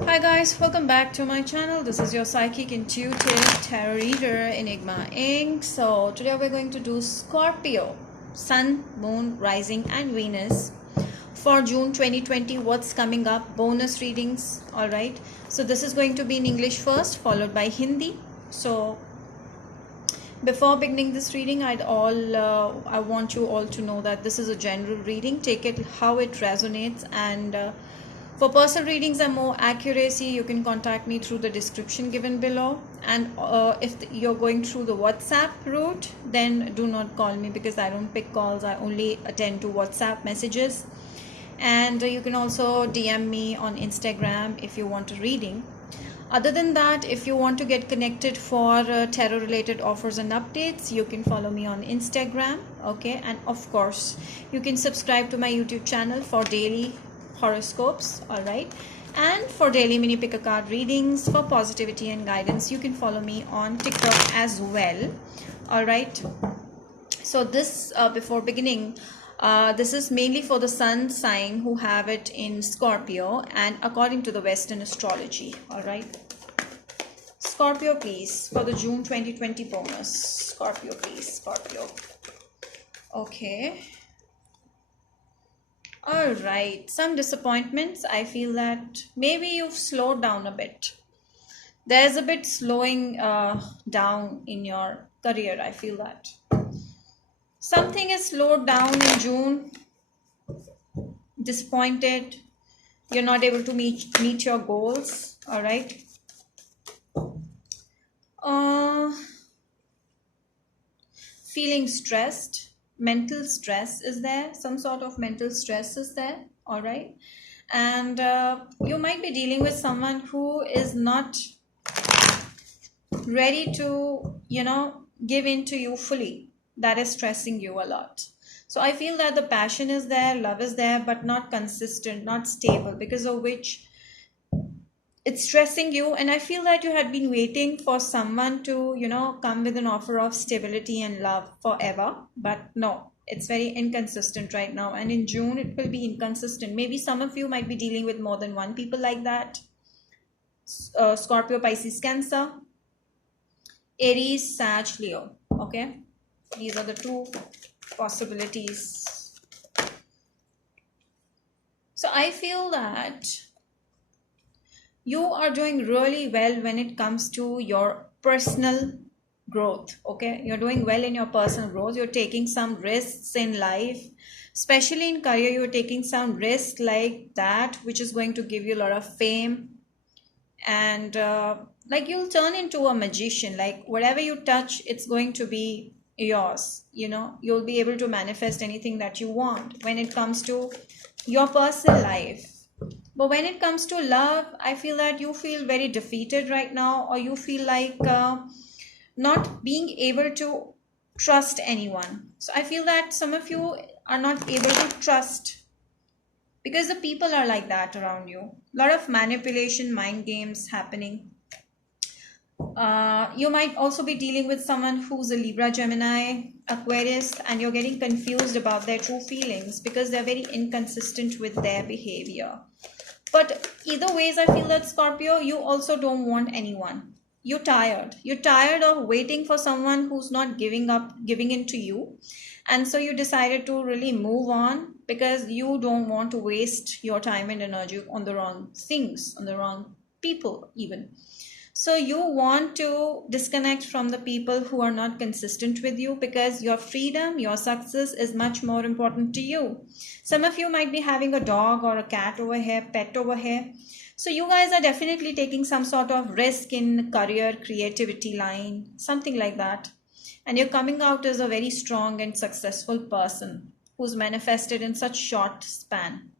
Hi guys, welcome back to my channel. This is your psychic intuitive tarot reader Enigma Inc. So today we're going to do Scorpio, Sun, Moon, Rising and Venus for June 2020. What's coming up? Bonus readings. All right. So this is going to be in English first, followed by Hindi. So before beginning this reading, I want you all to know that this is a general reading. Take it how it resonates, and for personal readings and more accuracy, you can contact me through the description given below. And if you're going through the WhatsApp route, then do not call me because I don't pick calls. I only attend to WhatsApp messages. And you can also DM me on Instagram if you want a reading. Other than that, if you want to get connected for tarot related offers and updates, you can follow me on Instagram. Okay, and of course you can subscribe to my YouTube channel for daily horoscopes. All right, and for daily mini pick a card readings for positivity and guidance, you can follow me on TikTok as well. All right, so this before beginning, this is mainly for the sun sign who have it in Scorpio and according to the Western astrology. All right, Scorpio please, for the June 2020 bonus. Scorpio please, Scorpio. Okay. All right, some disappointments. I feel that maybe you've slowed down a bit. There's a bit slowing down in your career. I feel that something is slowed down in June. Disappointed. You're not able to meet your goals. All right. Feeling stressed. Mental stress is there. Some sort of mental stress is there. All right. And you might be dealing with someone who is not ready to give in to you fully. That is stressing you a lot. So I feel that the passion is there, love is there, but not consistent, not stable, because of which it's stressing you. And I feel that you had been waiting for someone to come with an offer of stability and love forever, but no, it's very inconsistent right now. And in June it will be inconsistent. Maybe some of you might be dealing with more than one people like that. Scorpio, Pisces, Cancer, Aries, Sag, Leo. Okay, these are the two possibilities. So I feel that you are doing really well when it comes to your personal growth. Okay, you're doing well in your personal growth. You're taking some risks in life, especially in career. You're taking some risk like that, which is going to give you a lot of fame. And like you'll turn into a magician. Like whatever you touch, it's going to be yours. You'll be able to manifest anything that you want when it comes to your personal life. But when it comes to love, I feel that you feel very defeated right now, or you feel like not being able to trust anyone. So I feel that some of you are not able to trust because the people are like that around you. A lot of manipulation, mind games happening. You might also be dealing with someone who's a Libra, Gemini, Aquarius, and you're getting confused about their true feelings because they're very inconsistent with their behavior. But either ways, I feel that Scorpio, you also don't want anyone. You're tired. You're tired of waiting for someone who's not giving in to you. And so you decided to really move on because you don't want to waste your time and energy on the wrong things, on the wrong people even. So you want to disconnect from the people who are not consistent with you because your freedom, your success is much more important to you. Some of you might be having a dog or a cat over here, pet over here. So you guys are definitely taking some sort of risk in career, creativity line, something like that. And you're coming out as a very strong and successful person who's manifested in such short span.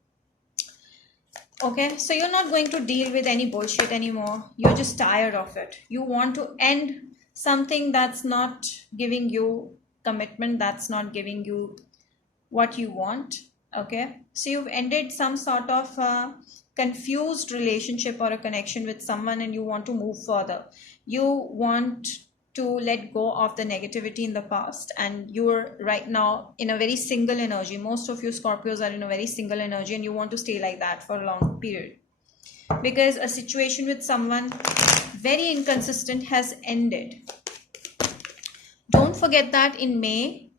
Okay, so you're not going to deal with any bullshit anymore. You're just tired of it. You want to end something that's not giving you commitment, that's not giving you what you want. Okay, so you've ended some sort of confused relationship or a connection with someone and you want to move further. You want to let go of the negativity in the past, and you're right now in a very single energy. Most of you Scorpios are in a very single energy and you want to stay like that for a long period. because a situation with someone very inconsistent has ended. Don't forget that in May,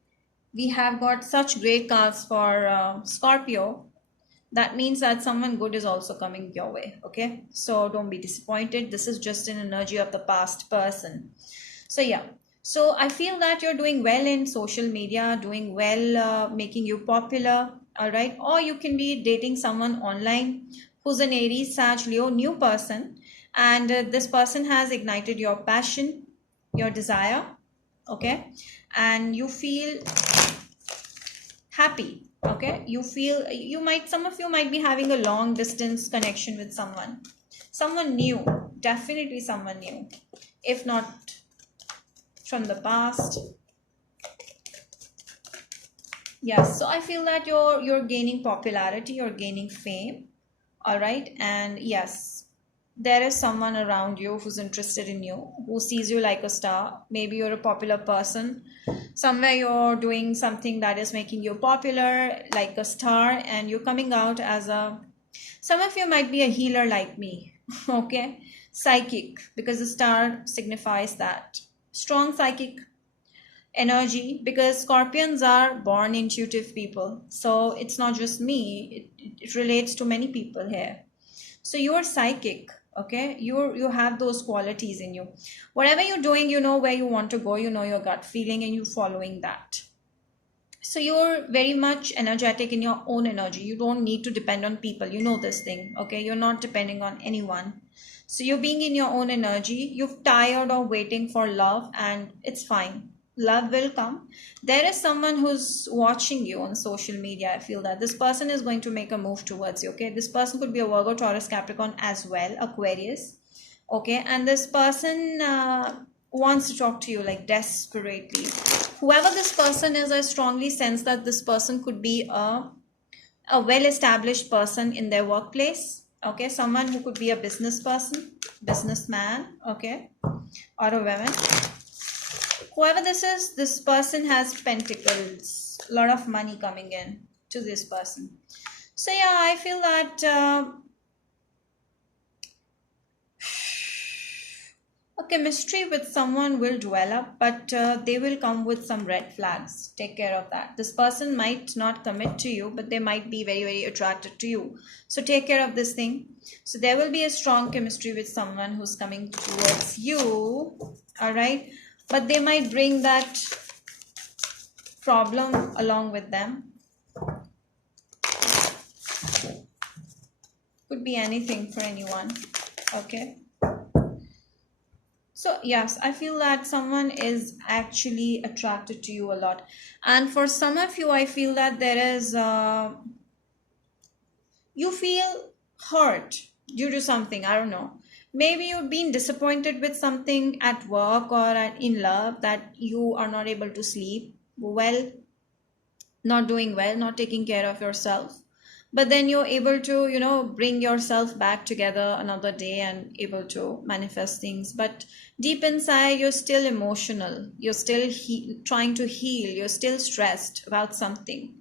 we have got such great cards for Scorpio. That means that someone good is also coming your way. Okay, so don't be disappointed. This is just an energy of the past person. So yeah, so I feel that you're doing well in social media, doing well, making you popular. All right, or you can be dating someone online who's an Aries, Sag, Leo, new person, and this person has ignited your passion, your desire. Okay, and you feel happy. Okay, you feel, you might, some of you might be having a long distance connection with someone new, definitely someone new, if not from the past. Yes, so I feel that you're gaining popularity, you're gaining fame. All right, and yes, there is someone around you who's interested in you, who sees you like a star. Maybe you're a popular person, somewhere you're doing something that is making you popular like a star, and you're coming out as a, some of you might be a healer like me. Okay, psychic, because the star signifies that strong psychic energy, because scorpions are born intuitive people. So it's not just me, it relates to many people here. So you're psychic. Okay, you have those qualities in you. Whatever you're doing, you know where you want to go, you know your gut feeling, and you're following that. So you're very much energetic in your own energy. You don't need to depend on people, you know this thing. Okay, you're not depending on anyone. So you're being in your own energy. You're tired of waiting for love, and it's fine. Love will come. There is someone who's watching you on social media. I feel that this person is going to make a move towards you. Okay, this person could be a Virgo, Taurus, Capricorn as well, Aquarius. Okay, and this person wants to talk to you like desperately. Whoever this person is, I strongly sense that this person could be a well-established person in their workplace. Okay, someone who could be a business person, businessman. Okay, or a woman. Whoever this is, this person has pentacles, a lot of money coming in to this person. So yeah, I feel that a chemistry with someone will develop, but they will come with some red flags. Take care of that. This person might not commit to you, but they might be very, very attracted to you. So take care of this thing. So there will be a strong chemistry with someone who's coming towards you. All right. But they might bring that problem along with them. Could be anything for anyone. Okay. So yes, I feel that someone is actually attracted to you a lot. And for some of you, I feel that there is, you feel hurt due to something. I don't know. Maybe you've been disappointed with something at work or in love, that you are not able to sleep well, not doing well, not taking care of yourself. But then you're able to, you know, bring yourself back together another day and able to manifest things. But deep inside, you're still emotional. You're still trying to heal. You're still stressed about something,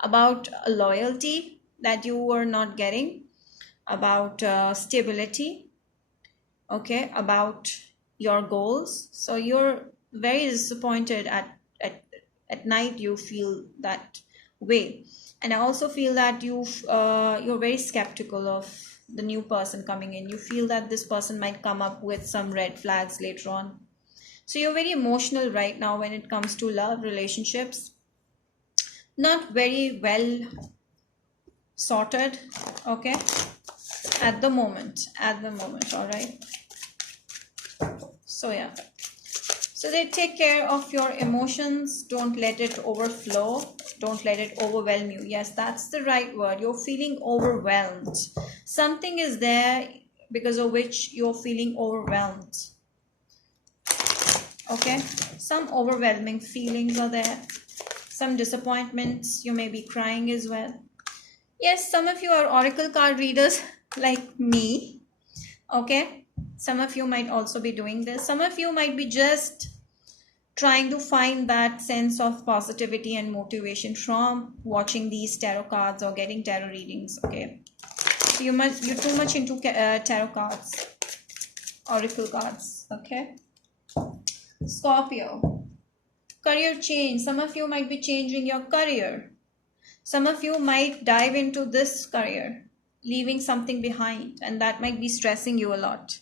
about a loyalty that you were not getting, about stability. Okay, about your goals. So you're very disappointed at night. You feel that way. And I also feel that you're very skeptical of the new person coming in. You feel that this person might come up with some red flags later on. So you're very emotional right now when it comes to love, relationships. Not very well sorted. Okay, at the moment. All right. So yeah, so they take care of your emotions. Don't let it overflow, don't let it overwhelm you. Yes, that's the right word. You're feeling overwhelmed. Something is there because of which you're feeling overwhelmed. Okay, some overwhelming feelings are there, some disappointments. You may be crying as well. Yes, some of you are oracle card readers like me. Okay, some of you might also be doing this. Some of you might be just trying to find that sense of positivity and motivation from watching these tarot cards or getting tarot readings. Okay, So you're too much into tarot cards, oracle cards. Okay. Scorpio. Career change. Some of you might be changing your career. Some of you might dive into this career, leaving something behind, and that might be stressing you a lot.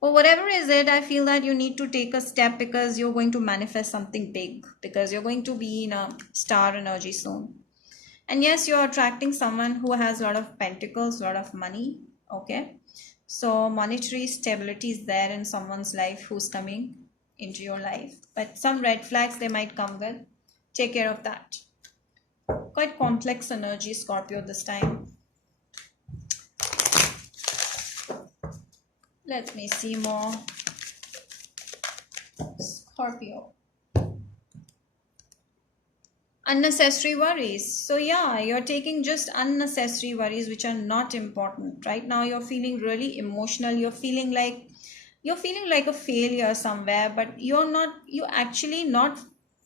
But whatever is it, I feel that you need to take a step because you're going to manifest something big, because you're going to be in a star energy soon. And yes, you're attracting someone who has a lot of pentacles, a lot of money. Okay. So monetary stability is there in someone's life who's coming into your life. But some red flags they might come with. Take care of that. Quite complex energy, Scorpio, this time. Let me see more. Scorpio. Unnecessary worries. So yeah, you're taking just unnecessary worries which are not important. Right now you're feeling really emotional. You're feeling like a failure somewhere, but you actually not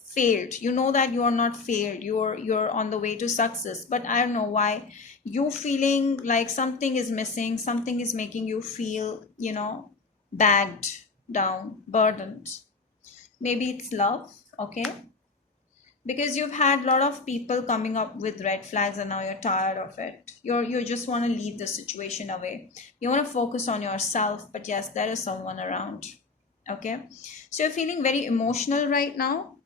failed. You know that you are not failed. You're on the way to success. But I don't know why you feeling like something is missing, something is making you feel, bagged down, burdened. Maybe it's love, okay? Because you've had a lot of people coming up with red flags and now you're tired of it. You just want to leave the situation away. You want to focus on yourself, but yes, there is someone around. Okay, so you're feeling very emotional right now.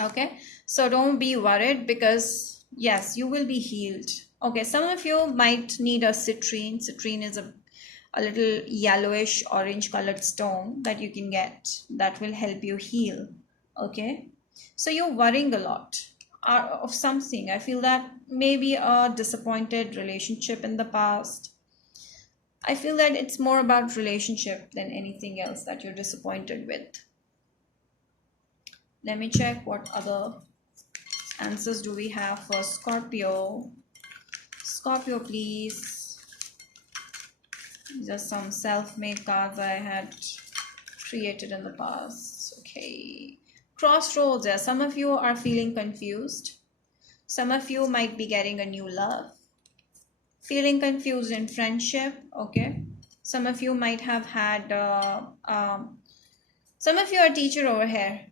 Okay, so don't be worried because yes, you will be healed. Okay, some of you might need a citrine. Citrine is a little yellowish orange colored stone that you can get that will help you heal. Okay, so you're worrying a lot of something. I feel that maybe a disappointed relationship in the past. I feel that it's more about relationship than anything else that you're disappointed with. Let me check what other answers do we have for Scorpio. Scorpio, please. These are some self-made cards I had created in the past. Okay. Crossroads. Yeah, some of you are feeling confused. Some of you might be getting a new love. Feeling confused in friendship. Okay. Some of you might have had some of you are teacher over here.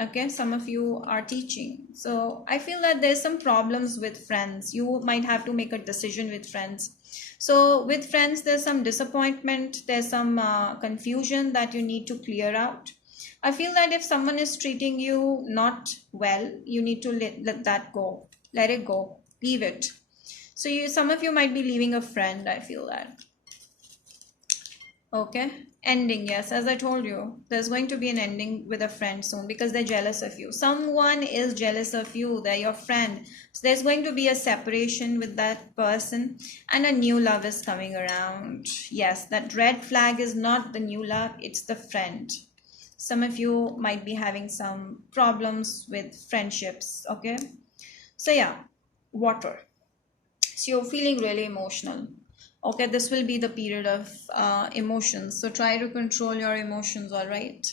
Okay, some of you are teaching. So I feel that there's some problems with friends. You might have to make a decision with friends. So with friends, there's some disappointment. There's some confusion that you need to clear out. I feel that if someone is treating you not well, you need to let that go. Let it go. Leave it. So some of you might be leaving a friend. I feel that. Okay, ending. Yes, as I told you, there's going to be an ending with a friend soon because they're jealous of you. Someone is jealous of you. They're your friend. So there's going to be a separation with that person and a new love is coming around. Yes, that red flag is not the new love. It's the friend. Some of you might be having some problems with friendships. Okay, so yeah, water. So you're feeling really emotional. Okay, this will be the period of emotions. So try to control your emotions, all right?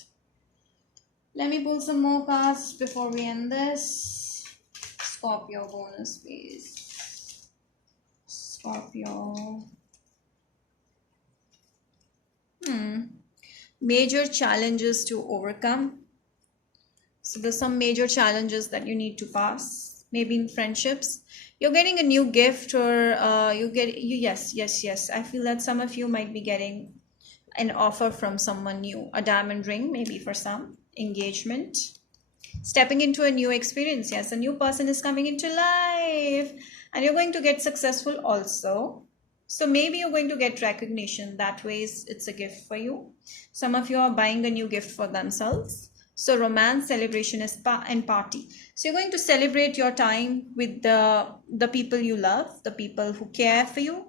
Let me pull some more cards before we end this. Scorpio bonus, please. Scorpio. Major challenges to overcome. So there's some major challenges that you need to pass. Maybe in friendships. You're getting a new gift or yes. I feel that some of you might be getting an offer from someone new. A diamond ring, maybe for some. Engagement. Stepping into a new experience. Yes, a new person is coming into life. And you're going to get successful also. So maybe you're going to get recognition. That way it's a gift for you. Some of you are buying a new gift for themselves. So romance, celebration and party. So you're going to celebrate your time with the people you love, the people who care for you.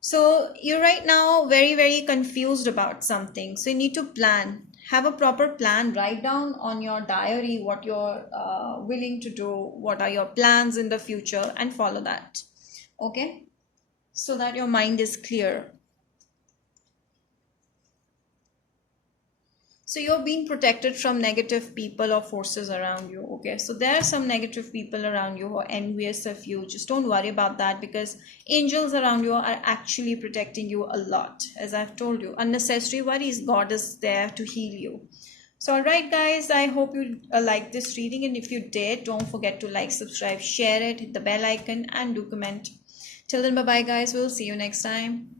So you're right now very, very confused about something. So you need to plan. Have a proper plan. Write down on your diary what you're willing to do. What are your plans in the future and follow that. Okay? So that your mind is clear. So you're being protected from negative people or forces around you. Okay, so there are some negative people around you who are envious of you. Just don't worry about that, because angels around you are actually protecting you a lot. As I've told you, unnecessary worries, God is there to heal you. So alright guys, I hope you like this reading, and if you did, don't forget to like, subscribe, share it, hit the bell icon and do comment. Till then, bye bye guys, we'll see you next time.